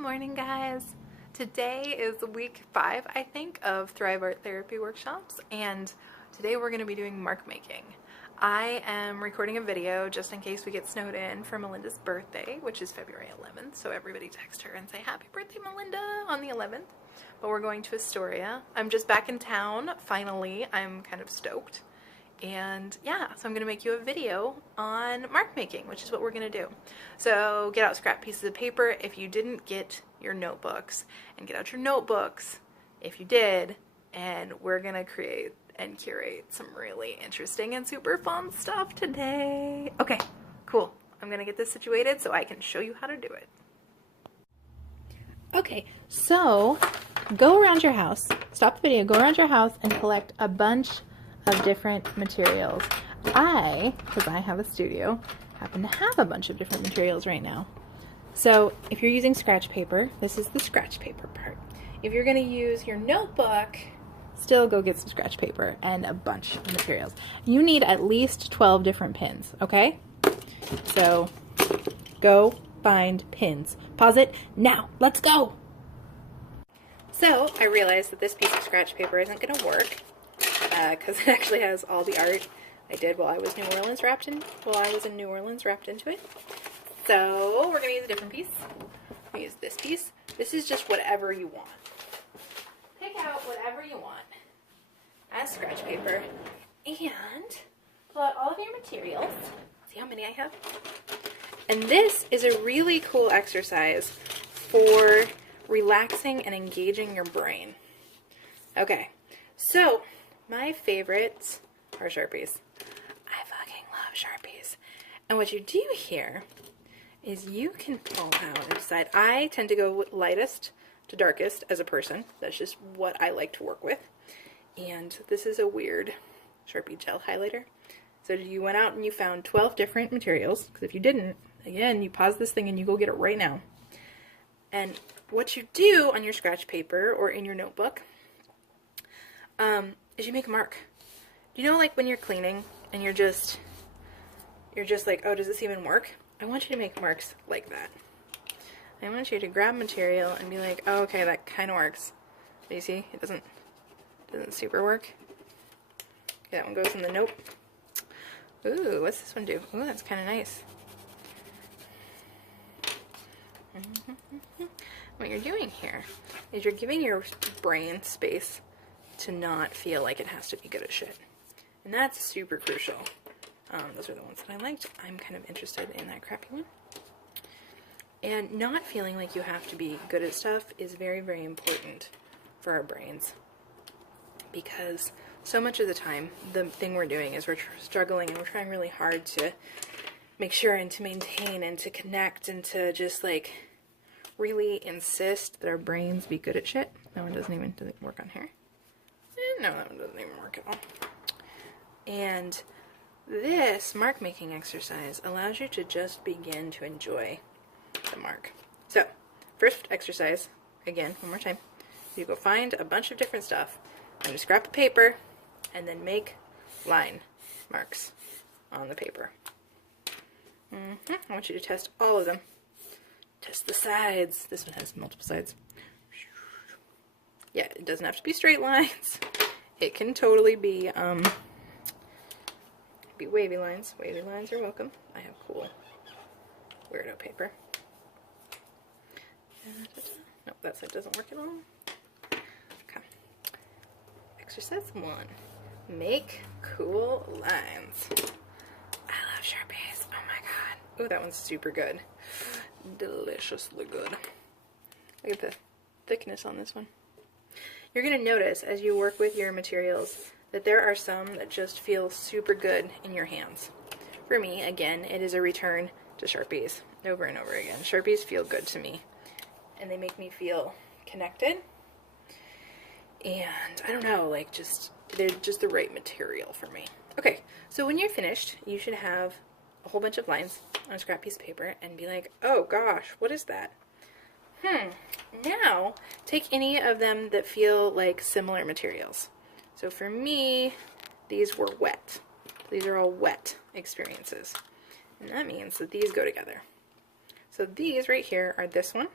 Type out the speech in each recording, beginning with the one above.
Morning, guys. Today is week 5, I think, of Thrive Art Therapy workshops, and today we're going to be doing mark making. I am recording a video just in case we get snowed in for Melinda's birthday, which is February 11th, so everybody text her and say happy birthday, Melinda, on the 11th. But we're going to Astoria. I'm just back in town, finally. I'm kind of stoked. And yeah, so I'm going to make you a video on mark making, which is what we're going to do. So get out scrap pieces of paper if you didn't get your notebooks, and get out your notebooks if you did, and we're going to create and curate some really interesting and super fun stuff today. Okay, cool. I'm going to get this situated so I can show you how to do it. Okay, so go around your house, stop the video, go around your house and collect a bunch of different materials. Because I have a studio, happen to have a bunch of different materials right now. So if you're using scratch paper, this is the scratch paper part. If you're going to use your notebook, still go get some scratch paper and a bunch of materials. You need at least 12 different pins, okay? So go find pins. Pause it now. Let's go! So I realized that this piece of scratch paper isn't going to work because it actually has all the art I did while I was in New Orleans wrapped into it. So we're going to use a different piece. I'm going to use this piece. This is just whatever you want. Pick out whatever you want as scratch paper and pull out all of your materials. See how many I have? And this is a really cool exercise for relaxing and engaging your brain. Okay, so my favorites are Sharpies. I fucking love Sharpies. And what you do here is you can pull out and decide. I tend to go lightest to darkest as a person. That's just what I like to work with. And this is a weird Sharpie gel highlighter. So you went out and you found 12 different materials, because if you didn't, again, you pause this thing and you go get it right now. And what you do on your scratch paper or in your notebook is you make a mark. You know, like when you're cleaning and you're just like, oh, does this even work? I want you to make marks like that. I want you to grab material and be like, oh, okay, that kind of works. But you see, it doesn't super work. Okay, that one goes in the nope. Ooh, what's this one do? Ooh, that's kind of nice. What you're doing here is you're giving your brain space to not feel like it has to be good at shit. And that's super crucial. Those are the ones that I liked. I'm kind of interested in that crappy one. And not feeling like you have to be good at stuff is very, very important for our brains. Because so much of the time, the thing we're doing is we're struggling and we're trying really hard to make sure and to maintain and to connect and to just like really insist that our brains be good at shit. That one doesn't work on here. No, that one doesn't even work at all. And this mark making exercise allows you to just begin to enjoy the mark. So, first exercise, again, one more time. You go find a bunch of different stuff and just scrap of paper and then make line marks on the paper. I want you to test all of them. Test the sides. This one has multiple sides. Yeah, it doesn't have to be straight lines. It can totally be wavy lines. Wavy lines are welcome. I have cool weirdo paper. Nope, that side doesn't work at all. Okay. Exercise 1. Make cool lines. I love Sharpies. Oh my god. Ooh, that one's super good. Deliciously good. Look at the thickness on this one. You're going to notice as you work with your materials that there are some that just feel super good in your hands. For me, again, it is a return to Sharpies over and over again. Sharpies feel good to me, and they make me feel connected, and I don't know, like they're just the right material for me. Okay, so when you're finished, you should have a whole bunch of lines on a scrap piece of paper and be like, oh gosh, what is that? Now, take any of them that feel like similar materials. So for me, these were wet. These are all wet experiences. And that means that these go together. So these right here are this one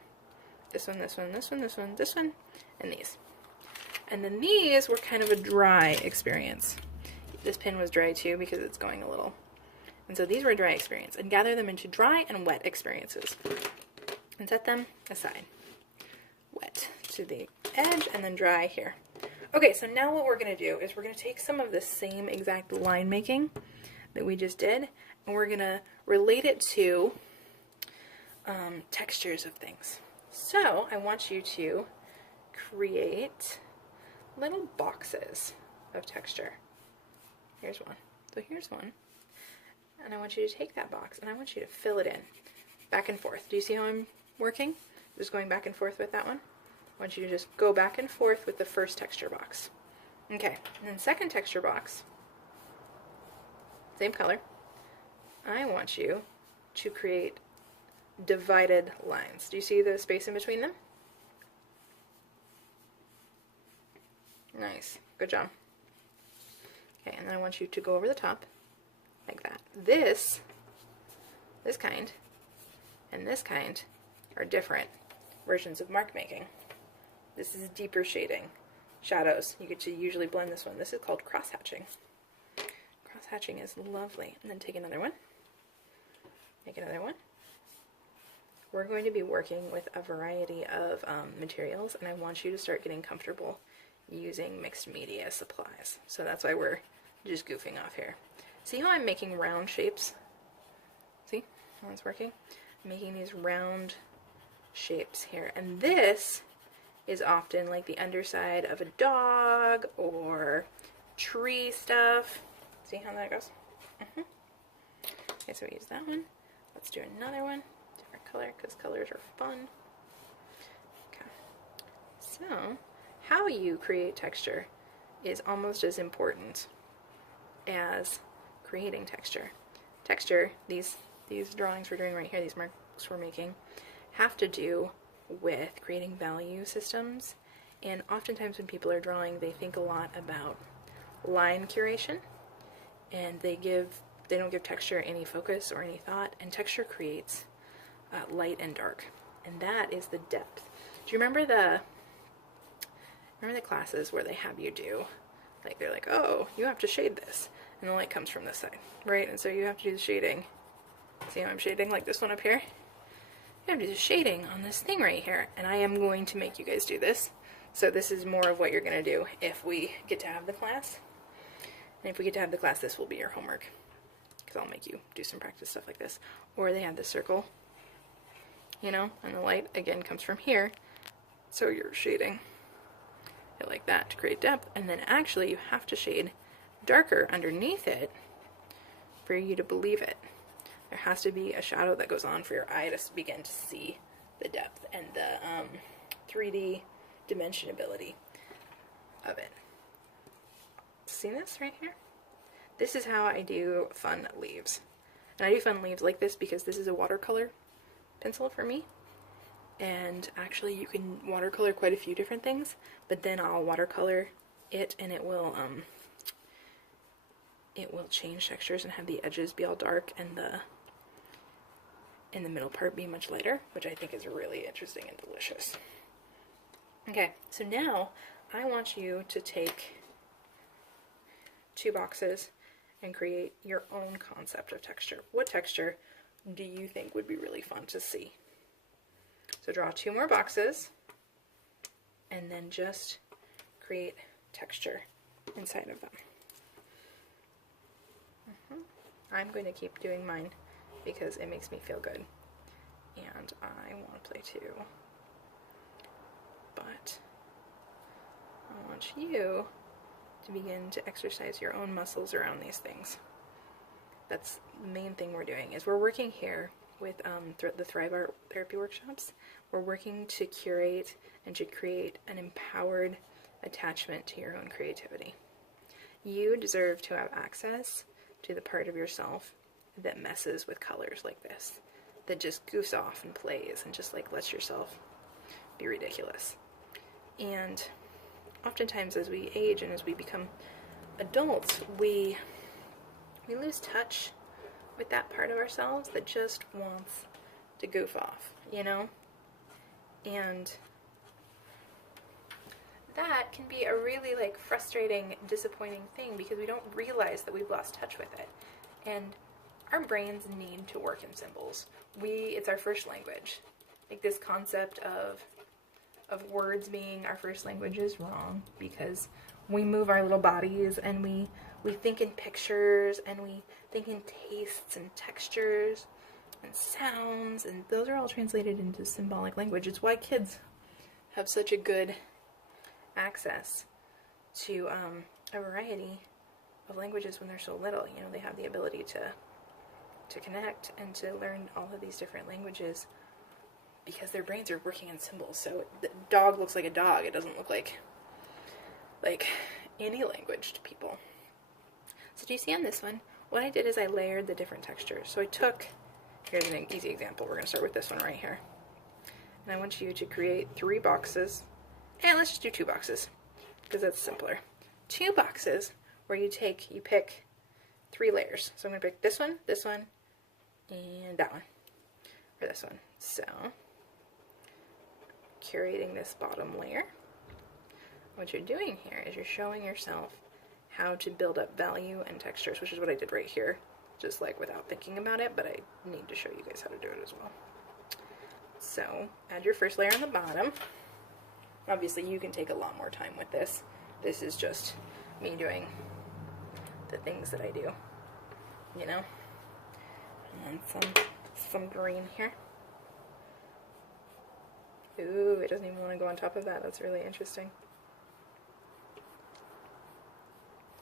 this one, this one, this one, this one, this one, and these. And then these were kind of a dry experience. This pin was dry too because it's going a little. And so these were a dry experience. And gather them into dry and wet experiences. And set them aside. Wet to the edge and then dry here. Okay, so now what we're going to do is we're going to take some of the same exact line making that we just did, and we're going to relate it to textures of things. So I want you to create little boxes of texture. Here's one. So here's one. And I want you to take that box and I want you to fill it in back and forth. Do you see how I'm working? Just going back and forth with that one. I want you to just go back and forth with the first texture box. Okay, and then second texture box, same color. I want you to create divided lines. Do you see the space in between them? Nice, good job. Okay, and then I want you to go over the top like that. This kind, and this kind are different versions of mark making. This is deeper shading, shadows. You get to usually blend this one. This is called cross hatching. Cross hatching is lovely. And then take another one. Make another one. We're going to be working with a variety of materials, and I want you to start getting comfortable using mixed media supplies. So that's why we're just goofing off here. See how I'm making round shapes? See how it's working? I'm making these round shapes here. And this is often like the underside of a dog or tree stuff. See how that goes? Okay, so we use that one. Let's do another one. Different color, because colors are fun. Okay. So, how you create texture is almost as important as creating texture. Texture, these drawings we're doing right here, these marks we're making, have to do with creating value systems. And oftentimes when people are drawing, they think a lot about line curation, and they don't give texture any focus or any thought, and texture creates light and dark, and that is the depth. Do you remember the classes where they have you do, like, they're like, oh, you have to shade this, and the light comes from this side, right? And so you have to do the shading. See how I'm shading like this one up here? You have to do the shading on this thing right here, and I am going to make you guys do this. So this is more of what you're going to do if we get to have the class. And if we get to have the class, this will be your homework, because I'll make you do some practice stuff like this. Or they have the circle, you know, and the light again comes from here, so you're shading it like that to create depth, and then actually you have to shade darker underneath it for you to believe it. There has to be a shadow that goes on for your eye to begin to see the depth and the 3D dimensionability of it. See this right here? This is how I do fun leaves. And I do fun leaves like this because this is a watercolor pencil for me. And actually you can watercolor quite a few different things, but then I'll watercolor it and it will change textures and have the edges be all dark and the middle part be much lighter, which I think is really interesting and delicious. Okay, so now I want you to take two boxes and create your own concept of texture. What texture do you think would be really fun to see? So draw two more boxes and then just create texture inside of them. I'm going to keep doing mine because it makes me feel good and I want to play too. But I want you to begin to exercise your own muscles around these things. That's the main thing we're doing, is we're working here with the Thrive Art Therapy Workshops. We're working to curate and to create an empowered attachment to your own creativity. You deserve to have access to the part of yourself that messes with colors like this, that just goofs off and plays and just like lets yourself be ridiculous. And oftentimes as we age and as we become adults, we lose touch with that part of ourselves that just wants to goof off, you know? And that can be a really like frustrating, disappointing thing because we don't realize that we've lost touch with it. And our brains need to work in symbols. It's our first language. Like this concept of words being our first language is wrong because we move our little bodies and we think in pictures and we think in tastes and textures and sounds, and those are all translated into symbolic language. It's why kids have such a good access to a variety of languages when they're so little. You know, they have the ability to connect and to learn all of these different languages because their brains are working in symbols. So the dog looks like a dog. It doesn't look like any language to people. So do you see on this one, what I did is I layered the different textures. So I took, here's an easy example. We're going to start with this one right here. And I want you to create 3 boxes. And let's just do 2 boxes because that's simpler. 2 boxes where you pick 3 layers. So I'm going to pick this one, and that one for this one. So curating this bottom layer. What you're doing here is you're showing yourself how to build up value and textures, which is what I did right here, just like without thinking about it, but I need to show you guys how to do it as well. So add your first layer on the bottom. Obviously you can take a lot more time with this. This is just me doing the things that I do, you know. And then some green here. Ooh, it doesn't even want to go on top of that. That's really interesting.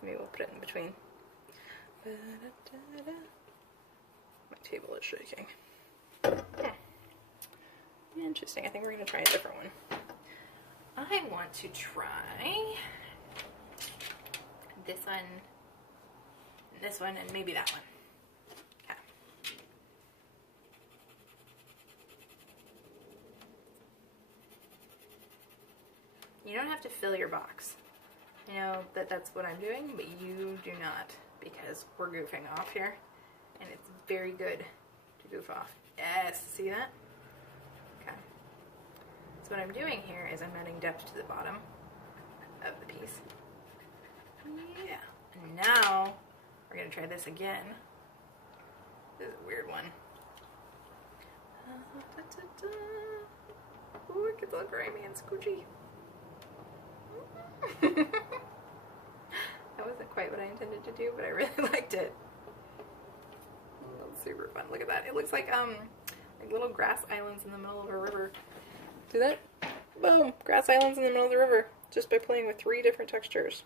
Maybe we'll put it in between. My table is shaking. Interesting. I think we're going to try a different one. I want to try this one, and maybe that one. Okay. You don't have to fill your box. I know that that's what I'm doing, but you do not, because we're goofing off here, and it's very good to goof off. Yes, see that? Okay. So what I'm doing here is I'm adding depth to the bottom of the piece. Yeah. And now we're going to try this again. This is a weird one. Ooh, it gets all grimy and scoochy. That wasn't quite what I intended to do, but I really liked it. That's super fun. Look at that. It looks like little grass islands in the middle of a river. See that? Boom! Grass islands in the middle of the river, just by playing with 3 different textures.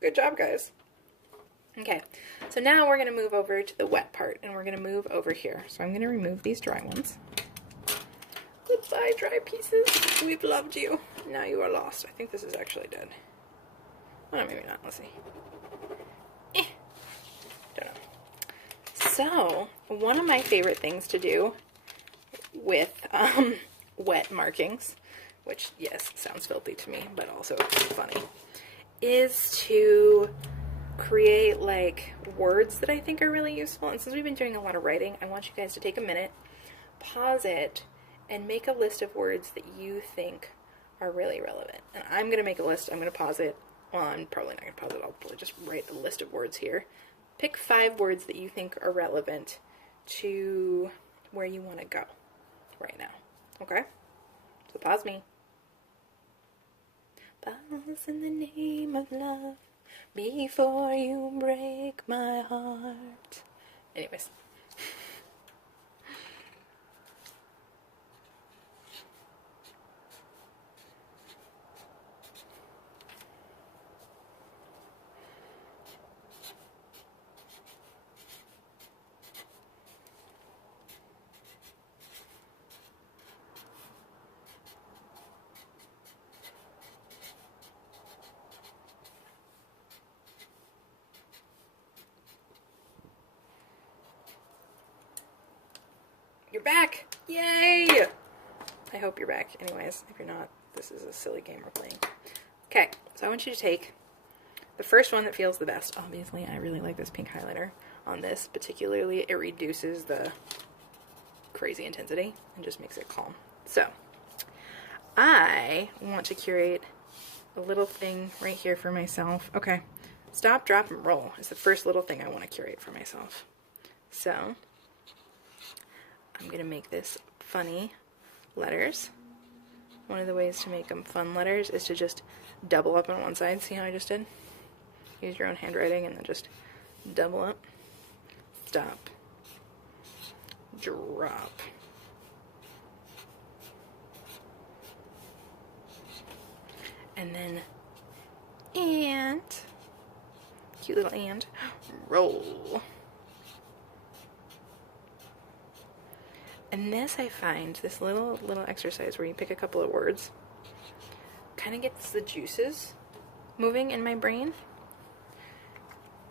Good job, guys. Okay, so now we're going to move over to the wet part, and we're going to move over here. So I'm going to remove these dry ones. Goodbye, dry pieces. We've loved you. Now you are lost. I think this is actually dead. Oh, no, maybe not. Let's see. Don't know. So, one of my favorite things to do with wet markings, which, yes, sounds filthy to me, but also it's funny, is to create, like, words that I think are really useful. And since we've been doing a lot of writing, I want you guys to take a minute, pause it, and make a list of words that you think are really relevant. And I'm going to make a list. I'm going to pause it. Well, I'm probably not going to pause it. I'll probably just write a list of words here. Pick 5 words that you think are relevant to where you want to go right now. Okay? So pause me. Pause in the name of love before you break my heart. Anyways. You're back! Yay! I hope you're back. Anyways, if you're not, this is a silly game we're playing. Okay, so I want you to take the first one that feels the best. Obviously, I really like this pink highlighter on this. Particularly, it reduces the crazy intensity and just makes it calm. So, I want to curate a little thing right here for myself. Okay, stop, drop, and roll is the first little thing I want to curate for myself. So I'm going to make this funny letters. One of the ways to make them fun letters is to just double up on one side. See how I just did? Use your own handwriting and then just double up. Stop. Drop. And then and. Cute little and. Roll. And this I find, this little exercise where you pick a couple of words, kind of gets the juices moving in my brain.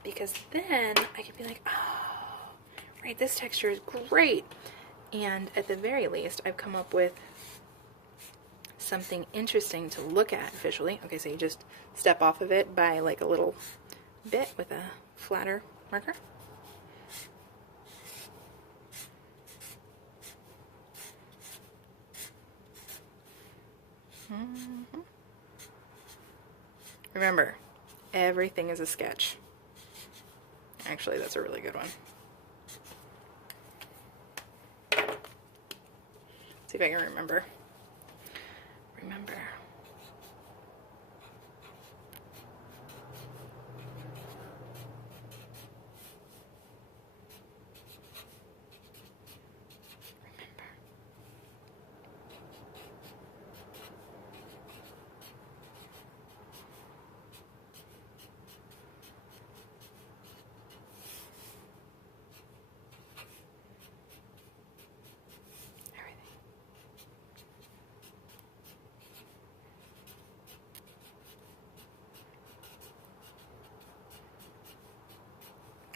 Because then I could be like, oh, right, this texture is great. And at the very least, I've come up with something interesting to look at visually. Okay, so you just step off of it by like a little bit with a flatter marker. Remember, everything is a sketch. Actually, that's a really good one. See if I can remember. Remember.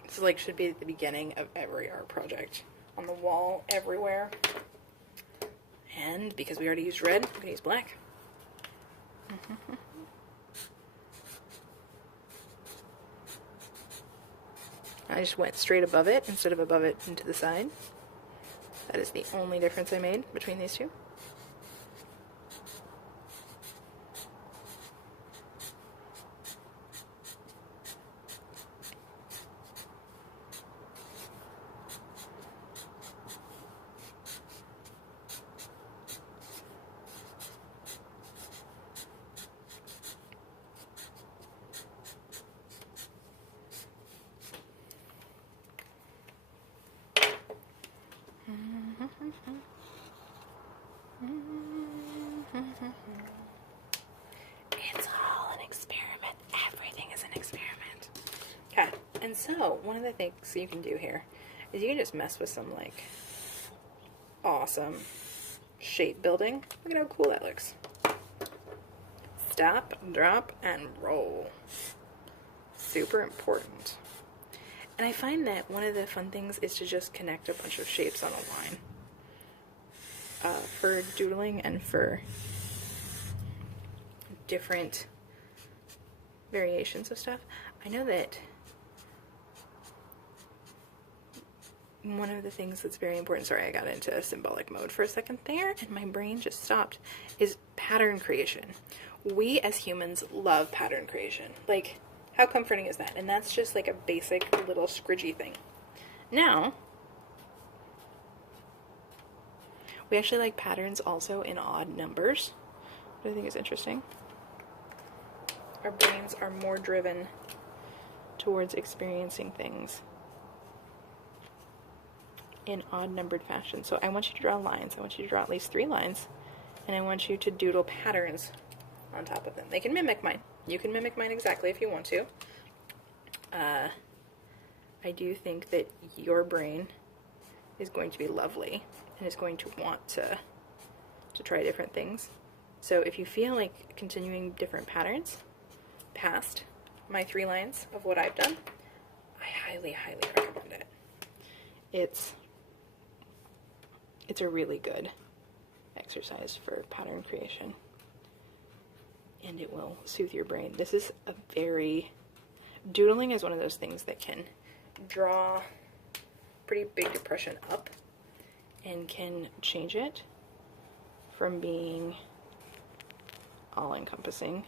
This like should be at the beginning of every art project. On the wall, everywhere. And because we already used red, we're gonna use black. I just went straight above it instead of above it and to the side. That is the only difference I made between these two. It's all an experiment. Everything is an experiment. Okay, and so one of the things you can do here is you can just mess with some like awesome shape building. Look at how cool that looks. Stop, drop, and roll. Super important. And I find that one of the fun things is to just connect a bunch of shapes on a line. For doodling and for different variations of stuff. I know that one of the things that's very important, sorry, I got into a symbolic mode for a second there and my brain just stopped, is pattern creation. We as humans love pattern creation. Like, how comforting is that? And that's just like a basic little squidgy thing. Now, we actually like patterns also in odd numbers, which I think is interesting. Our brains are more driven towards experiencing things in odd numbered fashion. So I want you to draw lines. I want you to draw at least 3 lines, and I want you to doodle patterns on top of them. They can mimic mine. You can mimic mine exactly if you want to. I do think that your brain is going to be lovely and is going to want to try different things. So if you feel like continuing different patterns past my 3 lines of what I've done, I highly, highly recommend it. It's a really good exercise for pattern creation, and it will soothe your brain. This is a very, doodling is one of those things that can draw pretty big depression up and can change it from being all-encompassing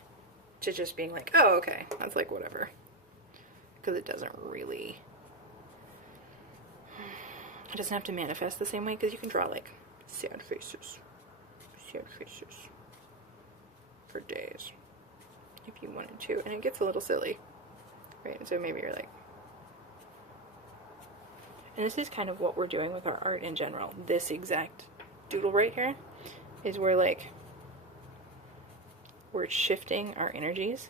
to just being like, oh, okay, that's like whatever. Because it doesn't have to manifest the same way, because you can draw like sad faces for days if you wanted to, and it gets a little silly, right? And so maybe you're like, and this is kind of what we're doing with our art in general. This exact doodle right here is where like we're shifting our energies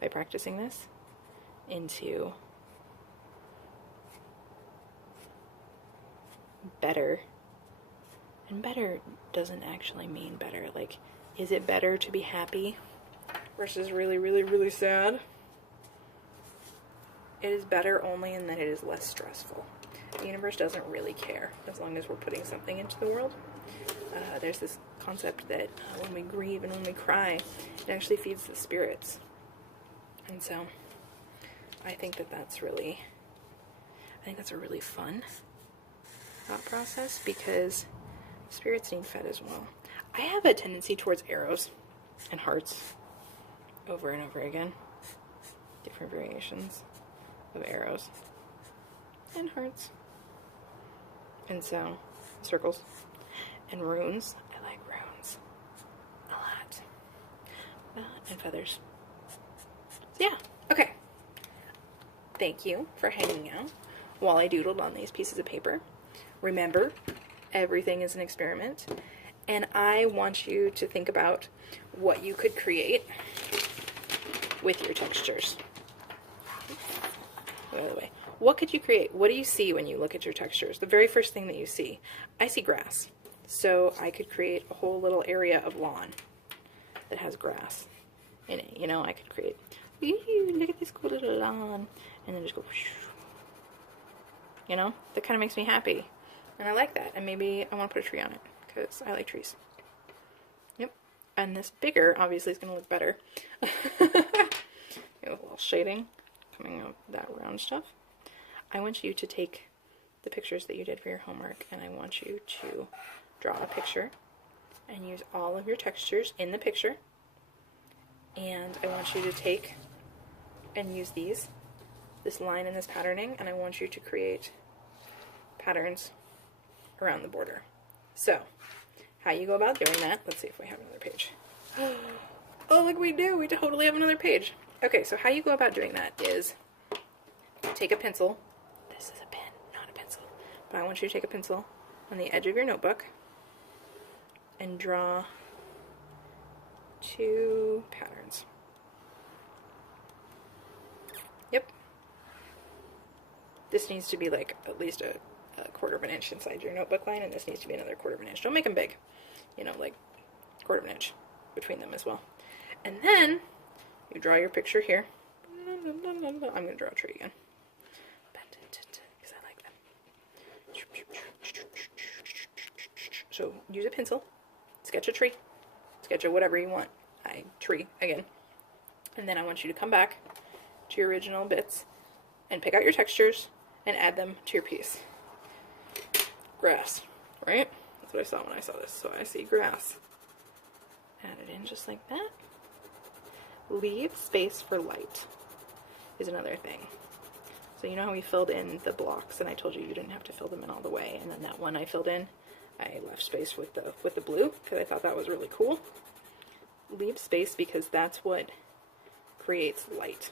by practicing this into better. And better doesn't actually mean better. Like, is it better to be happy versus really, really, really sad? It is better only in that it is less stressful. The universe doesn't really care as long as we're putting something into the world. There's this concept that when we grieve and when we cry, it actually feeds the spirits. And so I think that that's a really fun thought process, because spirits need fed as well. I have a tendency towards arrows and hearts over and over again. Different variations of arrows and hearts. And so, circles and runes. I like runes a lot. And feathers. So yeah, okay. Thank you for hanging out while I doodled on these pieces of paper. Remember, everything is an experiment, and I want you to think about what you could create with your textures. By the way, what could you create? What do you see when you look at your textures? The very first thing that you see, I see grass. So I could create a whole little area of lawn that has grass in it. You know, I could create, look at this cool little lawn, and then just go, you know, that kind of makes me happy. And I like that. And maybe I want to put a tree on it, because I like trees. Yep. And this bigger, obviously, is going to look better. You know, a little shading coming out that round stuff. I want you to take the pictures that you did for your homework, and I want you to draw a picture and use all of your textures in the picture. And I want you to take and use this line and this patterning, and I want you to create patterns around the border. So, how you go about doing that, let's see if we have another page. Oh, look, we do. We totally have another page. Okay, so how you go about doing that is take a pencil. This is a pen, not a pencil. But I want you to take a pencil on the edge of your notebook and draw 2 patterns. Yep. This needs to be like at least a 1/4 of an inch inside your notebook line, and this needs to be another 1/4 of an inch. Don't make them big. You know, like 1/4 of an inch between them as well. And then you draw your picture here. I'm going to draw a tree again, because I like that. So use a pencil, sketch a tree, sketch a whatever you want. Tree again. And then I want you to come back to your original bits and pick out your textures and add them to your piece. Grass, right? That's what I saw when I saw this. So I see grass. Add it in just like that. Leave space for light is another thing. So you know how we filled in the blocks, and I told you didn't have to fill them in all the way, and then that one I filled in, I left space with the blue because I thought that was really cool. Leave space because that's what creates light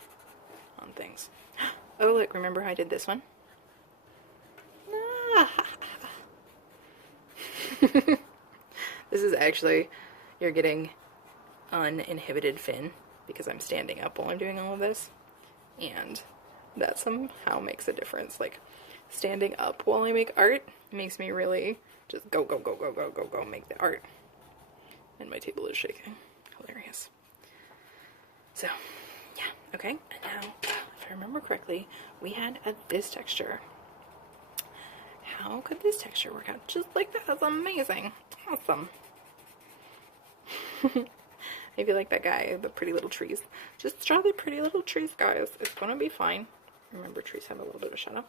on things. Oh, look, remember how I did this one? This is actually, you're getting uninhibited fin because I'm standing up while I'm doing all of this, and that somehow makes a difference. Like, standing up while I make art makes me really just go make the art. And my table is shaking. Hilarious. So, yeah, okay. And now, if I remember correctly, we had this texture. How could this texture work out just like that? That's amazing. Awesome. Maybe like that guy, the pretty little trees. Just draw the pretty little trees, guys. It's gonna be fine. Remember, trees have a little bit of a shadow.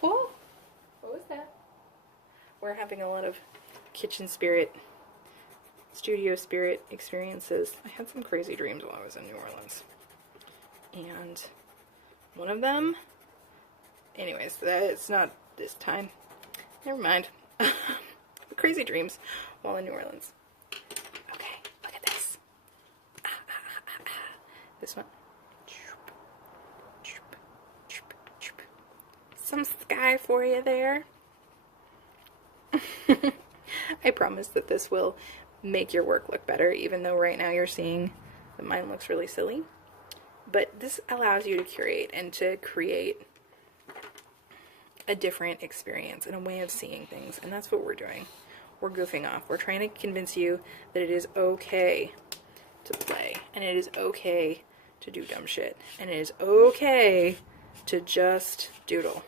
Whoa! What was that? We're having a lot of kitchen spirit studio spirit experiences. I had some crazy dreams while I was in New Orleans. And one of them, anyways, it's not this time. Never mind. Crazy dreams while in New Orleans. Okay, look at this. This one. Some sky for you there. I promise that this will make your work look better, even though right now you're seeing that mine looks really silly. But this allows you to curate and to create a different experience and a way of seeing things, and that's what we're doing. We're goofing off. We're trying to convince you that it is okay to play, and it is okay to do dumb shit, and it is okay to just doodle.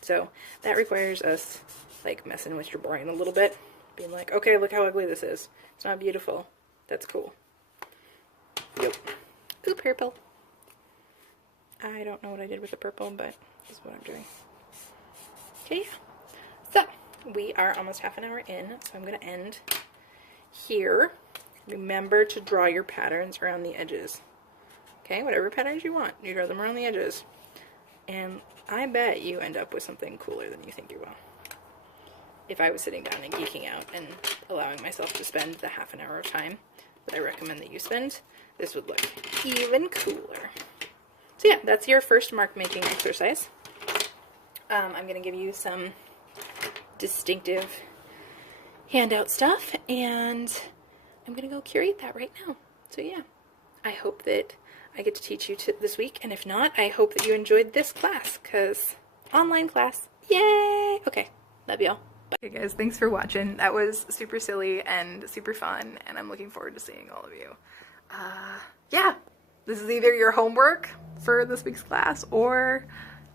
So that requires us like messing with your brain a little bit, being like, okay, look how ugly this is. It's not beautiful. That's cool. Yep. Ooh, purple. I don't know what I did with the purple, but this is what I'm doing. Okay, so we are almost half an hour in, so I'm going to end here. Remember to draw your patterns around the edges. Okay, whatever patterns you want, you draw them around the edges. And I bet you end up with something cooler than you think you will. If I was sitting down and geeking out and allowing myself to spend the half an hour of time that I recommend that you spend, this would look even cooler. So yeah, that's your first mark making exercise. I'm going to give you some distinctive handout stuff, and I'm going to go curate that right now. So yeah, I hope that I get to teach you this week, and if not, I hope that you enjoyed this class, because online class, yay! Okay, love y'all. Bye. Okay guys, thanks for watching. That was super silly and super fun, and I'm looking forward to seeing all of you. Yeah, this is either your homework for this week's class or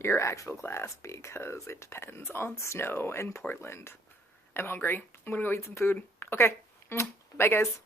your actual class, because it depends on snow in Portland. I'm hungry. I'm gonna go eat some food. Okay, bye guys.